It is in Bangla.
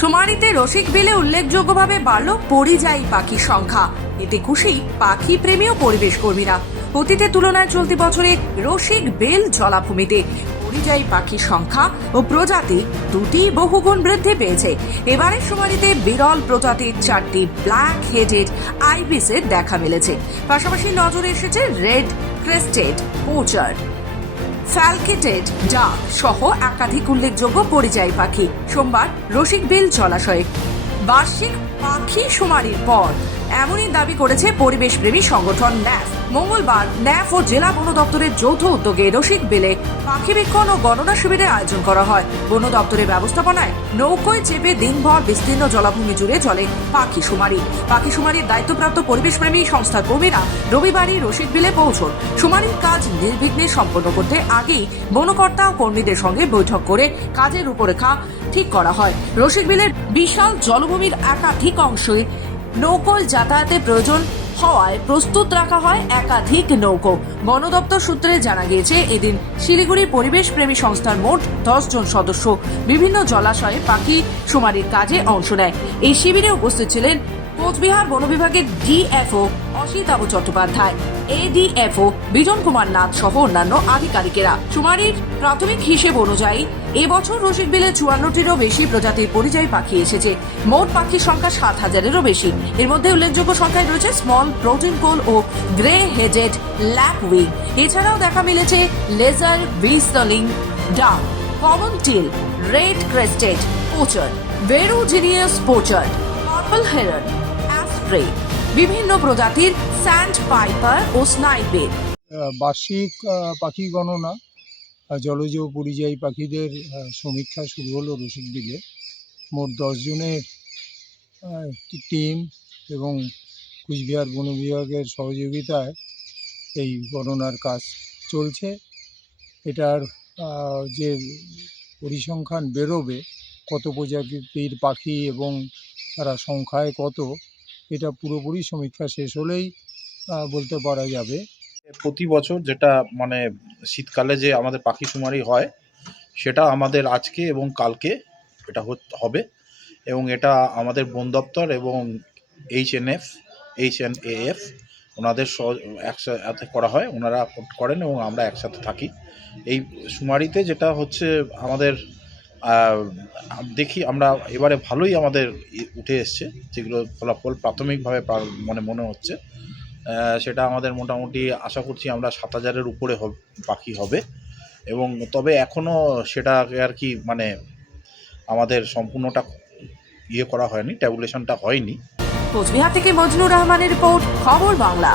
শুমারিতে রসিক বিলে উল্লেখযোগ্যভাবে বাড়ল পরিযায়ী পাখির সংখ্যা। এতে খুশি পাখি প্রেমী ও পরিবেশ কর্মীরা। অতীতের তুলনায় চলতি বছরে রসিক বিল জলাভূমিতে পরিযায়ী পাখির সংখ্যা ও প্রজাতি দুটি বহুগুণ বৃদ্ধি পেয়েছে। এবারে শুমারিতে বিরল প্রজাতির 4টি ব্ল্যাক হেডেড আইবিসের দেখা মিলেছে। পাশাপাশি নজরে এসেছে রেড ক্রেস্টেড পোচার, ফ্যালকেটেড ডাক সহ একাধিক উল্লেখযোগ্য পরিযায়ী পাখি। সোমবার রসিক বিল জলাশয়ে বার্ষিক পাখি শুমারির পর এমনই দাবি করেছে পরিবেশ প্রেমী সংগঠন ন্যাফ। মঙ্গলবার ন্যাফ ও জেলা বন দপ্তরের যৌথ উদ্যোগে রসিক বিলে পাখি বীক্ষণ ও গণনা শিবিরের আয়োজন করা হয়। বন দপ্তরের ব্যবস্থাপনায় নৌকোয় চেপে দিনভর বিস্তীর্ণ জলাভূমি জুড়ে চলে পাখি শুমারি। পাখি শুমারির দায়িত্বপ্রাপ্ত পরিবেশ প্রেমী সংস্থার কর্মীরা রবিবারই রসিক বিলে পৌঁছন। শুমারির কাজ নির্বিঘ্নে সম্পন্ন করতে আগেই বনকর্তা ও কর্মীদের সঙ্গে বৈঠক করে কাজের রূপরেখা ঠিক করা হয়। রসিক বিলের বিশাল জলভূমির একাধিক অংশে নৌকোয় যাতায়াতের প্রয়োজন হওয়ায় প্রস্তুত রাখা হয় একাধিক নৌকো। বন দপ্তর সূত্রে জানা গিয়েছে, এদিন শিলিগুড়ি পরিবেশ প্রেমী সংস্থার মোট 10 জন সদস্য বিভিন্ন জলাশয়ে পাখি শুমারির কাজে অংশ নেয়। এই শিবিরে উপস্থিত ছিলেন কোচবিহার বন বিভাগের ডিএফও অসিতাভ চট্টোপাধ্যায়, এডিএফও বিজন কুমার নাথ সহ অন্যান্য আধিকারিকেরা। শুমারির প্রাথমিক হিসেব অনুযায়ী এবছর রসিক বিলে 54টিরও বেশি প্রজাতির পরিযায়ী পাখি এসেছে। মোট পাখির সংখ্যা 7,000-এরও বেশি। এর মধ্যে উল্লেখযোগ্য সংখ্যায় রয়েছে স্মল প্রোটিন কোল ও গ্রে হেডেড ল্যাপউইং। এছাড়াও দেখা মিলেছে lesser whistling duck, common teal, red crested pochard, ferruginous pochard, purple heron, osprey, বিভিন্ন প্রজাতির স্যান্ড পাইপার ও স্নাইপের। বার্ষিক পাখি গণনা জলজ পরিযায়ী পাখিদের সমীক্ষা শুরু হলো রসিক বিলে। মোট 10 জনের একটি টিম এবং কুচবিহার বন বিভাগের সহযোগিতায় এই গণনার কাজ চলছে। এটার যে পরিসংখ্যান বেরোবে, কত প্রজাতির পাখি এবং তারা সংখ্যায় কত, এটা পুরোপুরি সমীক্ষা শেষ হলেই বলতে পারা যাবে। প্রতি বছর যেটা মানে শীতকালে যে আমাদের পাখি শুমারি হয়, সেটা আমাদের আজকে এবং কালকে এটা হবে এবং এটা আমাদের বন দপ্তর এবং এইচএনএএফ ওনাদের একসাথে করা হয়, ওনারা করেন এবং আমরা একসাথে থাকি। এই শুমারিতে যেটা হচ্ছে আমাদের দেখি আমরা এবারে ভালোই আমাদের উঠে এসছে, যেগুলো ফলাফল প্রাথমিকভাবে মনে হচ্ছে সেটা আমাদের মোটামুটি আশা করছি আমরা 7,000-এর উপরে পাখি হবে। এবং তবে এখনও সেটা আর কি মানে আমাদের সম্পূর্ণটা করা হয়নি, ট্যাবুলেশনটা হয়নি। কোচবিহার থেকে মজনুর রহমানের রিপোর্ট, খবর বাংলা।